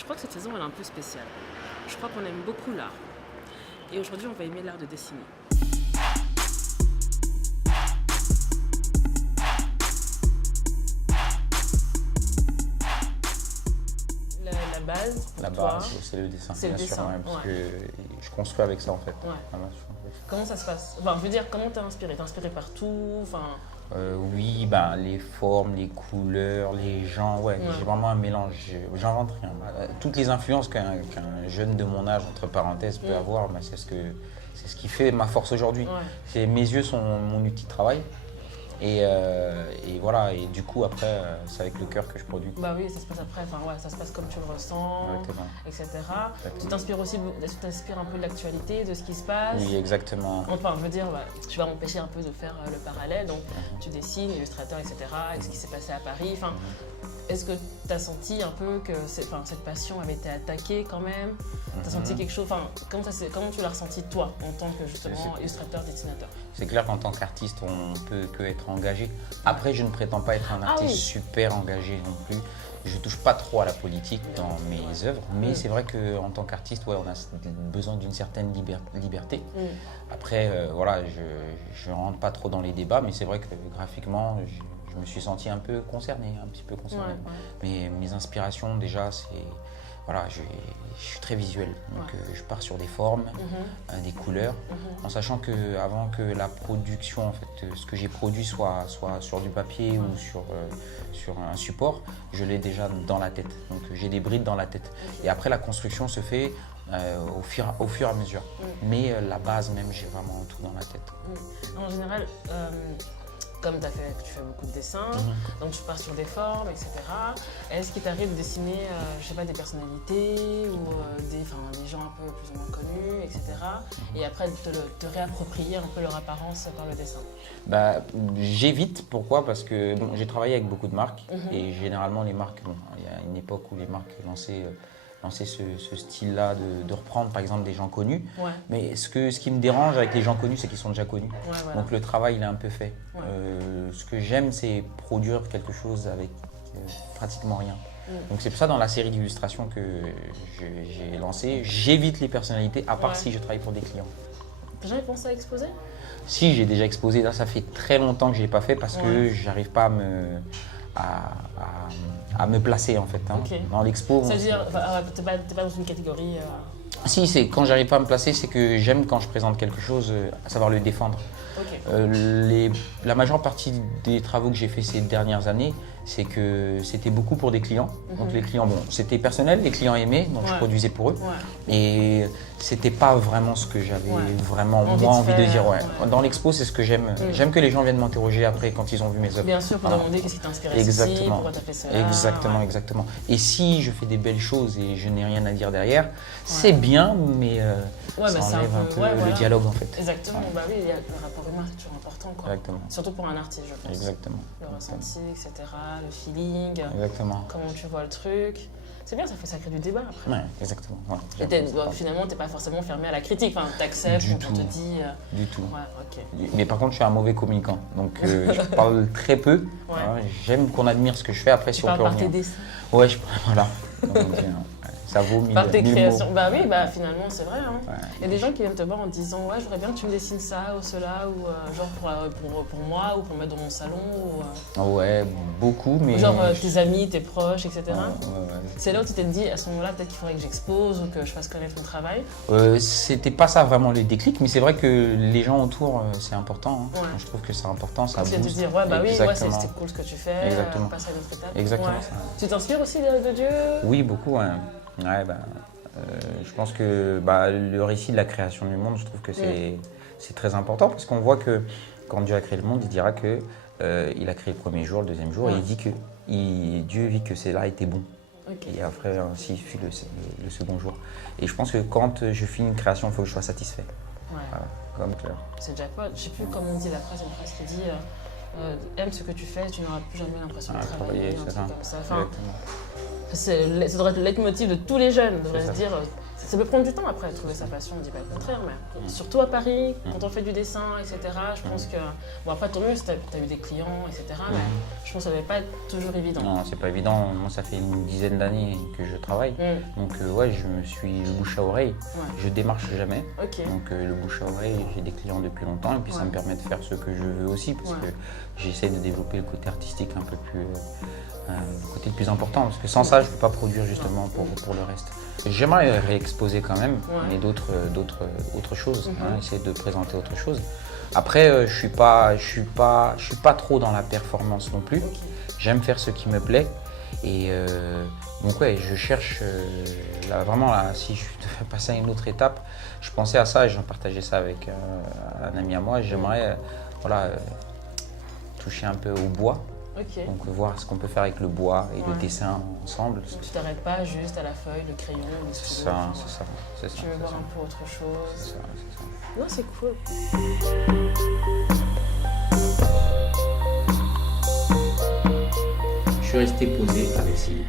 Je crois que cette saison elle est un peu spéciale. Je crois qu'on aime beaucoup l'art. Et aujourd'hui, on va aimer l'art de dessiner. La base, pour La toi, base, c'est le dessin, c'est le bien sûr, dessin, ouais, parce ouais. que je construis avec ça en fait. Ouais. Voilà, Comment ça se passe? Enfin, je veux dire, comment t'es inspiré? T'es inspiré par tout? Enfin, oui, ben, les formes, les couleurs, les gens, ouais, j'ai vraiment un mélange, j'invente rien. Toutes les influences qu'un jeune de mon âge, entre parenthèses, peut avoir, ben, c'est ce qui fait ma force aujourd'hui. ouais. Mes yeux sont mon outil de travail. Et voilà, et du coup après, c'est avec le cœur que je produis. Bah oui, ça se passe après, enfin ouais, ça se passe comme tu le ressens, Exactement. etc. Tu t'inspires aussi, tu t'inspires un peu de l'actualité, de ce qui se passe. Oui, exactement. Enfin, je veux dire, bah, tu vas m'empêcher un peu de faire le parallèle, donc tu dessines, illustrateur, etc., avec ce qui s'est passé à Paris. Enfin, est-ce que tu as senti un peu que cette passion avait été attaquée quand même? Tu as senti quelque chose, enfin, comment tu l'as ressenti toi, en tant que justement illustrateur, dessinateur? C'est clair qu'en tant qu'artiste, on peut que être engagé. Après, je ne prétends pas être un artiste super engagé non plus. Je ne touche pas trop à la politique dans mes œuvres, mais c'est vrai qu'en tant qu'artiste, ouais, on a besoin d'une certaine liberté. Après, voilà, je ne rentre pas trop dans les débats, mais c'est vrai que graphiquement, je me suis senti un peu concerné, un petit peu concerné. Mais mes inspirations, déjà, c'est... Voilà, je suis très visuel, donc je pars sur des formes, des couleurs, en sachant que avant que la production, en fait, ce que j'ai produit soit sur du papier ou sur un support, je l'ai déjà dans la tête. Donc j'ai des brides dans la tête. Et après la construction se fait au fur et à mesure. Mais la base même, j'ai vraiment tout dans la tête. En général, comme tu fais beaucoup de dessins, donc tu pars sur des formes, etc. Est-ce qu'il t'arrive de dessiner, je sais pas, des personnalités ou des gens un peu plus ou moins connus, etc. Et après te réapproprier un peu leur apparence par le dessin? Bah, j'évite, pourquoi? Parce que bon, j'ai travaillé avec beaucoup de marques et généralement les marques, bon, il y a une époque où les marques lançaient ce style-là de reprendre par exemple des gens connus. Mais ce qui me dérange avec les gens connus, c'est qu'ils sont déjà connus. Voilà. Donc le travail il est un peu fait. Ce que j'aime, c'est produire quelque chose avec pratiquement rien. Donc c'est pour ça dans la série d'illustrations que j'ai lancée, j'évite les personnalités à part si je travaille pour des clients. T'as jamais pensé à exposer? Si, j'ai déjà exposé. Là, ça fait très longtemps que je ne l'ai pas fait parce que j'arrive pas à me placer en fait. Dans l'expo. C'est-à-dire, t'es pas dans une catégorie. Si, c'est quand j'arrive pas à me placer, c'est que j'aime quand je présente quelque chose, à savoir le défendre. La majeure partie des travaux que j'ai fait ces dernières années, c'est que c'était beaucoup pour des clients. Donc les clients, bon, c'était personnel, les clients aimaient, donc je produisais pour eux. Et c'était pas vraiment ce que j'avais vraiment envie de dire. Dans l'expo, c'est ce que j'aime. J'aime que les gens viennent m'interroger après quand ils ont vu mes œuvres. Bien sûr, pour demander qu'est-ce qui t'a inspiré ici, pourquoi t'as fait cela. Exactement. Et si je fais des belles choses et je n'ai rien à dire derrière, c'est bien, mais ça enlève un peu le dialogue en fait. Exactement, bah oui, le rapport humain c'est toujours important, quoi. Exactement. Surtout pour un artiste, je pense. Exactement. Le ressenti, etc., le feeling, comment tu vois le truc. C'est bien, ça crée du débat après. Ouais, exactement. Ouais, et finalement, t'es pas forcément fermé à la critique, enfin, t'acceptes quand on te dit… Du tout. Ouais, ok. Mais par contre, je suis un mauvais communicant, donc je parle très peu. J'aime qu'on admire ce que je fais, après si on peut revenir. Tu parles par tes dessins? Ouais, voilà. Ça vaut par tes créations. Mots. Bah oui, bah finalement c'est vrai. Il y a des gens qui viennent te voir en te disant ouais, j'aimerais bien que tu me dessines ça ou cela, ou genre pour moi, ou pour mettre dans mon salon. Ouais, beaucoup, mais. Genre tes amis, tes proches, etc. Ouais. C'est là où tu t'es dit à ce moment-là, peut-être qu'il faudrait que j'expose ou que je fasse connaître mon travail. C'était pas ça vraiment le déclic, mais c'est vrai que les gens autour, c'est important. Je trouve que c'est important, ça booste. Tu viens de te dire, bah oui, c'est cool ce que tu fais, Exactement. passe à une autre étape. Exactement ça. Tu t'inspires aussi de Dieu? Oui, beaucoup. Je pense que le récit de la création du monde, je trouve que c'est très important parce qu'on voit que quand Dieu a créé le monde, il dira que il a créé le premier jour, le deuxième jour, et il dit que Dieu vit que cela était bon. Et après, ainsi fut le second jour. Et je pense que quand je finis une création, il faut que je sois satisfait. Voilà, comme clair. C'est jackpot. Je ne sais plus comment on dit la phrase, une phrase qui dit aime ce que tu fais, tu n'auras plus jamais l'impression de travailler. C'est ça. Comme ça. Enfin, ça devrait être le leitmotiv de tous les jeunes. On devrait se dire Ça peut prendre du temps après à trouver sa passion, on dit pas le contraire, mais surtout à Paris, quand on fait du dessin, etc. Je pense que, bon après tant mieux si t'as eu des clients, etc. Mais je pense que ça va pas être toujours évident. Non, c'est pas évident. Moi, ça fait une dizaine d'années que je travaille. Donc, ouais, je me suis le bouche à oreille. Je démarche jamais. Donc, le bouche à oreille, j'ai des clients depuis longtemps. Et puis, ça me permet de faire ce que je veux aussi. Parce que j'essaie de développer le côté artistique un peu plus. Le côté le plus important. Parce que sans ça, je ne peux pas produire justement pour le reste. J'aimerais réexposer quand même, mais autre chose. Essayer de présenter autre chose. Après, je suis pas trop dans la performance non plus. J'aime faire ce qui me plaît. Et donc ouais, je cherche vraiment si je devais passer à une autre étape, je pensais à ça et j'en partageais ça avec un ami à moi. J'aimerais toucher un peu au bois. Donc voir ce qu'on peut faire avec le bois et le dessin ensemble. Donc, tu t'arrêtes pas juste à la feuille, le crayon, le stylo. C'est ça. Tu veux voir un peu autre chose. C'est ça. Non, c'est cool. Je suis resté posé avec Céline.